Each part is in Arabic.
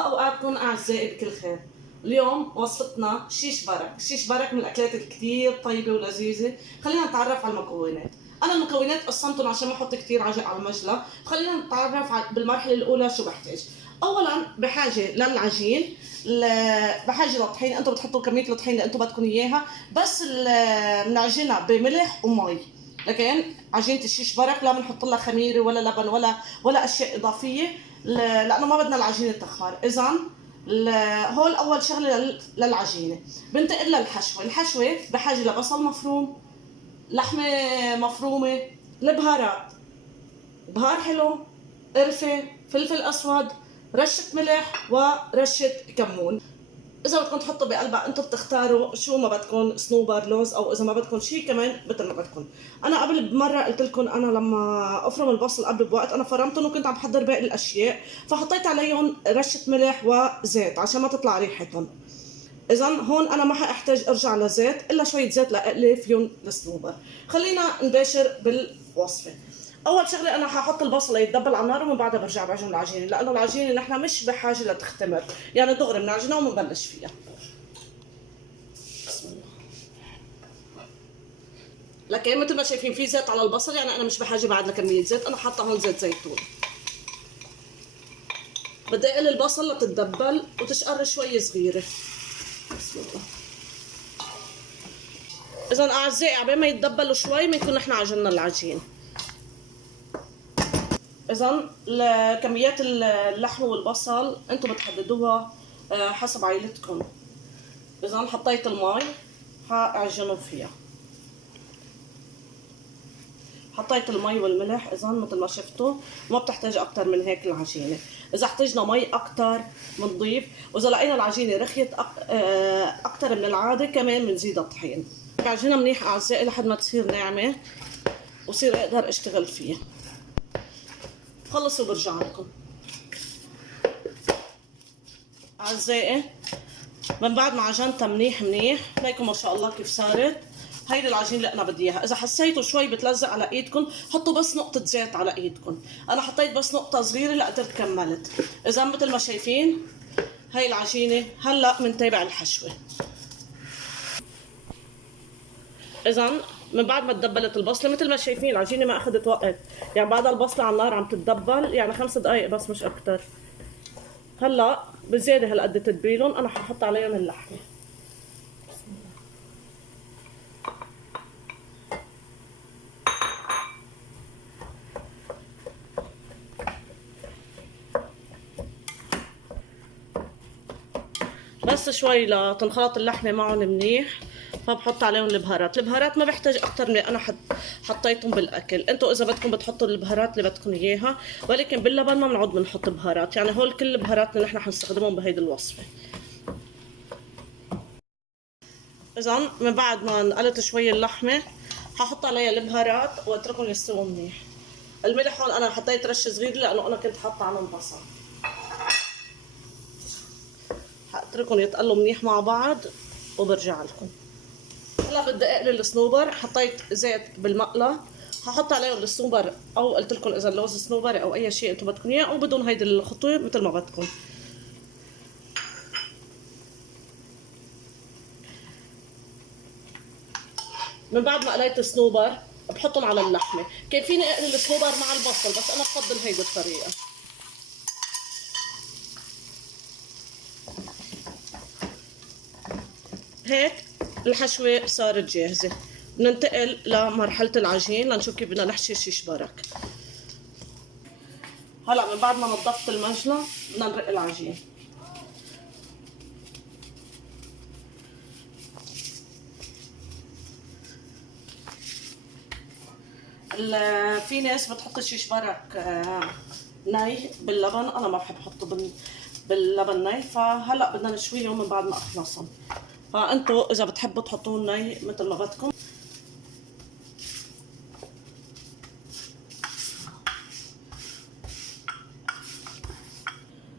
الله اوقاتكم اعزائي بكل خير. اليوم وصفتنا شيش برك. شيش برك من الاكلات الكثير طيبه ولذيذه. خلينا نتعرف على المكونات. انا المكونات قسمتهم عشان ما احط كثير على المجلة. خلينا نتعرف بالمرحله الاولى شو بحتاج. اولا بحاجه للعجين، بحاجه للطحين. انتم بتحطوا كميه الطحين اللي انتم بدكم اياها، بس بنعجنها بملح ومي. لكن عجينه الشيش برك لا بنحط لها خميره ولا لبن ولا اشياء اضافيه، لانه ما بدنا العجينه تخمر. اذا هول اول شغله للعجينه. بنتقل للحشوه. الحشوه بحاجه لبصل مفروم، لحمه مفرومه، البهارات، بهار حلو، قرفه، فلفل اسود، رشه ملح ورشه كمون. اذا بدكم تحطوا بقلبها انتم بتختاروا شو ما بدكم، صنوبر، لوز، او اذا ما بدكم شيء كمان مثل ما بدكم. انا قبل بمره قلت لكم انا لما افرم البصل قبل بوقت انا فرمتهم وكنت عم بحضر باقي الاشياء، فحطيت عليهم رشه ملح وزيت عشان ما تطلع ريحتهم. اذا هون انا ما حاحتاج ارجع لزيت الا شويه زيت لاقلي فيهم الصنوبر. خلينا نباشر بالوصفه. اول شغله انا ححط البصل يتدبل على النار ومن بعدها برجع بعجن العجينه، لانه العجينه نحن مش بحاجه لتختمر، يعني دغري بنعجنها وبنبلش فيها. بسم الله. لكن مثل ما شايفين في زيت على البصل، يعني انا مش بحاجه بعد لكميه زيت. انا حاطه هون زيت زيتون. بدي اقلي البصل لتتدبل وتشقر شوي صغيره. بسم الله. اذا اعزائي عبال ما يتدبلوا شوي بنكون نحن عجننا العجين. اذا كميات اللحم والبصل انتم بتحددوها حسب عائلتكم. اذا حطيت المي حاعجنه فيها. حطيت المي والملح. اذا مثل ما شفتوا ما بتحتاج اكثر من هيك العجينه. اذا احتاجنا مي اكثر بنضيف، واذا لقينا العجينه رخيت اكثر من العاده كمان بنزيد الطحين. بعجنها منيح اعزائي لحد ما تصير ناعمه وصير اقدر اشتغل فيها. خلص وبرجع لكم. اعزائي من بعد ما عجنتها منيح هيكم ما شاء الله كيف صارت. هيدي العجينه اللي انا بدي اياها. اذا حسيتوا شوي بتلزق على ايدكم حطوا بس نقطه زيت على ايدكم. انا حطيت بس نقطه صغيره لقدرت كملت. اذا مثل ما شايفين هاي العجينه. هلا بنتابع الحشوه. اذا من بعد ما تدبلت البصله مثل ما شايفين العجينه ما اخذت وقت، يعني بعد البصله على النار عم تتدبل يعني 5 دقائق بس مش اكثر. هلا بزياده هالقد تتبيلهم انا ححط عليهم اللحمه. بس شوي لتنخلط اللحمه معهم منيح فبحط عليهم البهارات. البهارات ما بحتاج اكثر من انا حطيتهم بالاكل. انتم اذا بدكم بتحطوا البهارات اللي بدكم اياها، ولكن باللبن ما بنعود بنحط بهارات. يعني هول كل البهارات اللي نحن حنستخدمهم بهيدي الوصفه. اذا من بعد ما نقلت شوي اللحمه ححط عليها البهارات واتركهم يستووا منيح. الملح هون انا حطيت رشه صغيره لانه انا كنت حاطه عليهم بصل. حاتركهم يتقلوا منيح مع بعض وبرجع لكم. هلا بدي اقلي الصنوبر. حطيت زيت بالمقله ححط عليه الصنوبر، او قلت لكم اذا اللوز صنوبر او اي شيء انتم بدكم اياه، وبدون هيدي الخطوه مثل ما بدكم. من بعد ما قليت الصنوبر بحطهم على اللحمه. كان فيني اقلي الصنوبر مع البصل بس انا بفضل هيدي الطريقه. هيك الحشوه صارت جاهزه. بننتقل لمرحله العجين لنشوف كيف بدنا نحشي شيش برك. هلا من بعد ما نظفت المجلة بدنا نرق العجين. في ناس بتحط شيش برك ني باللبن، انا ما بحب احطه باللبن ني. فهلا بدنا نشويهم من بعد ما اخلصهم. فانتوا اذا بتحبوا تحطوهم ني مثل ما بدكم.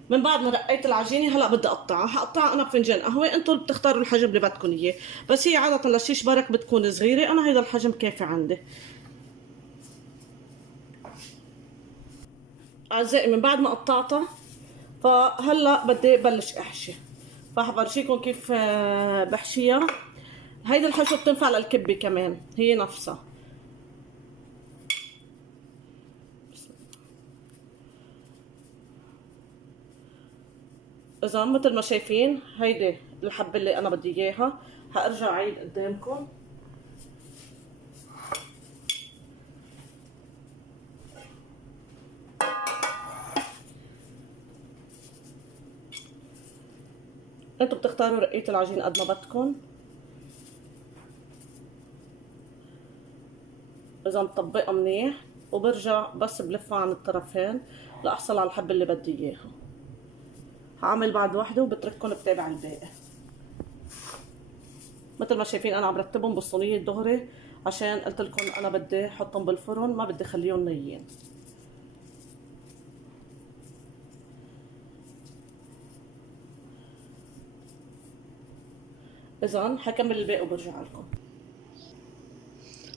من بعد ما رقيت العجينه هلا بدي اقطعها. حقطعها انا بفنجان قهوه. انتم بتختاروا الحجم اللي بدكم اياه، بس هي عاده للشيش برك بتكون صغيره. انا هيدا الحجم كافي عندي. اعزائي من بعد ما قطعتها فهلا بدي بلش احشي، فحبرجيكم كيف بحشيها. هيدي الحشوة بتنفع للكبة كمان هي نفسها. اذا مثل ما شايفين هيدي الحبة اللي انا بدي اياها. هارجع اعيد قدامكم. انتوا بتختاروا رقية العجين قد ما بدكم. اذا مطبقة منيح، وبرجع بس بلفها عن الطرفين لاحصل على الحبة اللي بدي اياها. هعمل بعد وحده وبترككم بتابع الباقي. مثل ما شايفين انا عم برتبهم بالصينيه الدغري، عشان قلت لكم انا بدي احطهم بالفرن، ما بدي اخليهم نيين. اذا حكمل الباقي وبرجع لكم.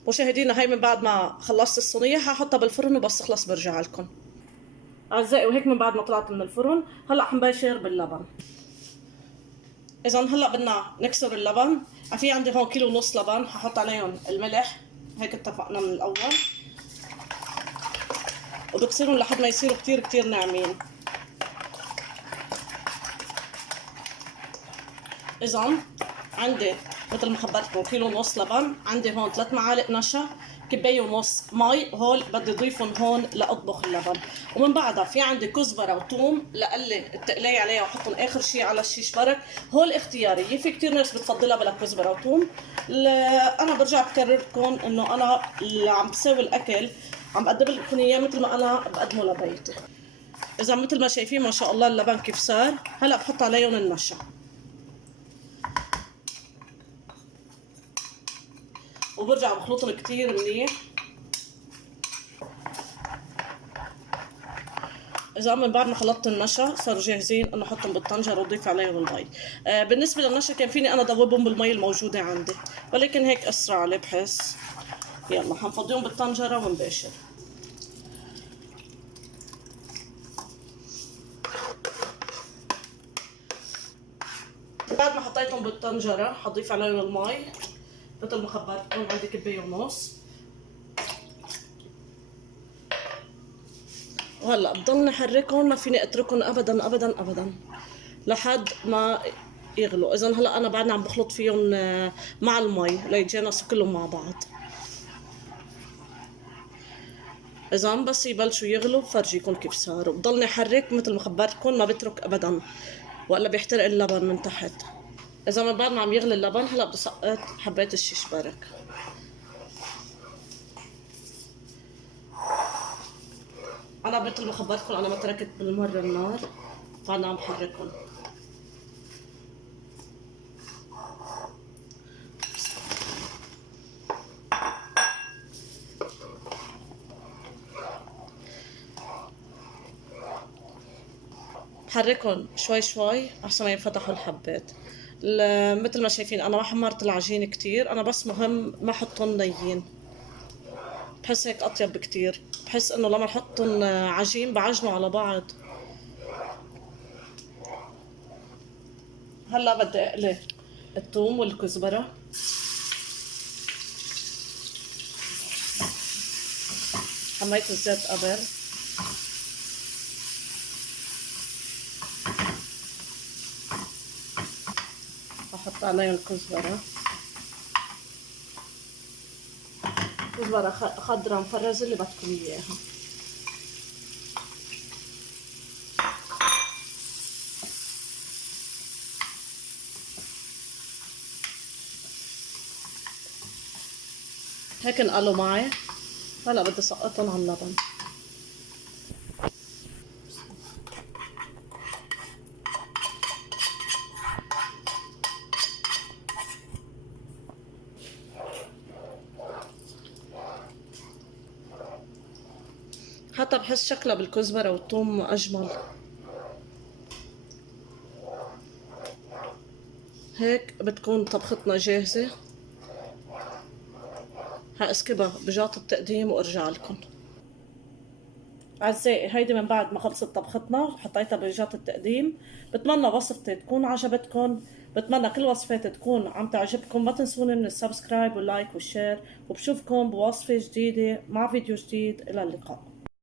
مشاهدينا هي من بعد ما خلصت الصينيه هحطها بالفرن وبس اخلص برجع لكم. اعزائي وهيك من بعد ما طلعت من الفرن هلا حنباشر باللبن. اذا هلا بدنا نكسر اللبن. في عندي هون كيلو ونص لبن، هحط عليهم الملح هيك اتفقنا من الاول، وبكسرهم لحد ما يصيروا كتير كتير ناعمين. اذا عندي مثل ما خبرتكم كيلو ونص لبن، عندي هون 3 معالق نشا، كبايه ونص مي، هول بدي اضيفهم هون لاطبخ اللبن. ومن بعدها في عندي كزبره وثوم لقلي التقليه عليها واحطهم اخر شيء على الشيش برك. هول اختياريه، في كثير ناس بتفضلها بلا كزبره وثوم. انا برجع بكرر لكم انه انا اللي عم بسوي الاكل عم بقدم لكم اياه مثل ما انا بقدمه لبيتي. اذا مثل ما شايفين ما شاء الله اللبن كيف صار. هلا بحط عليهم النشا وبرجع بخلطهم كتير منيح. اذا من بعد ما خلطت النشا صاروا جاهزين انه احطهم بالطنجره واضيف عليهم المي. بالنسبه للنشا كان فيني انا ادوبهم بالمي الموجوده عندي، ولكن هيك اسرع لي بحس. يلا حنفضيهم بالطنجره ونباشر. بعد ما حطيتهم بالطنجره حضيف عليهم المي مثل ما خبرتكم، عندي كبايه ونص. وهلا بضلني احركهم، ما فيني اتركهم ابدا ابدا ابدا لحد ما يغلوا. اذا هلا انا بعدني عم بخلط فيهم مع المي ليتجانسوا كلهم مع بعض. اذا بس يبلشوا يغلوا بفرجيكم كيف صاروا. بضلني احرك مثل ما خبرتكم، ما بترك ابدا ولا بيحترق اللبن من تحت. اذا من بعد ما عم يغلي اللبن هلا بدي سقط حبات الشيش برك. انا مثل ما خبرتكم انا ما تركت بالمره النار، فانا عم بحركهم. بحركهم شوي شوي عشان ما ينفتحوا الحبات. مثل ما شايفين انا ما حمرت العجين كتير، انا بس مهم ما احطهم نيين، بحس هيك اطيب بكتير. بحس انه لما نحطهم عجين بعجنوا على بعض. هلا بدي اقلي الثوم والكزبره. حميت الزيت قبل. بحط عليهم الكزبره، كزبره خضراء مفرزه اللي بدكم اياها. هيك انقلوا معي. هلا بدي سقطهم على اللبن. حتى بحس شكلها بالكزبره والثوم اجمل. هيك بتكون طبختنا جاهزه. هاسكبها بجاط التقديم وارجع لكم. أعزائي هيدي من بعد ما خلصت طبختنا حطيتها برجات التقديم. بتمنى وصفتي تكون عجبتكم، بتمنى كل وصفاتي تكون عم تعجبكم. ما تنسوني من السبسكرايب واللايك والشير، وبشوفكم بوصفة جديدة مع فيديو جديد. إلى اللقاء.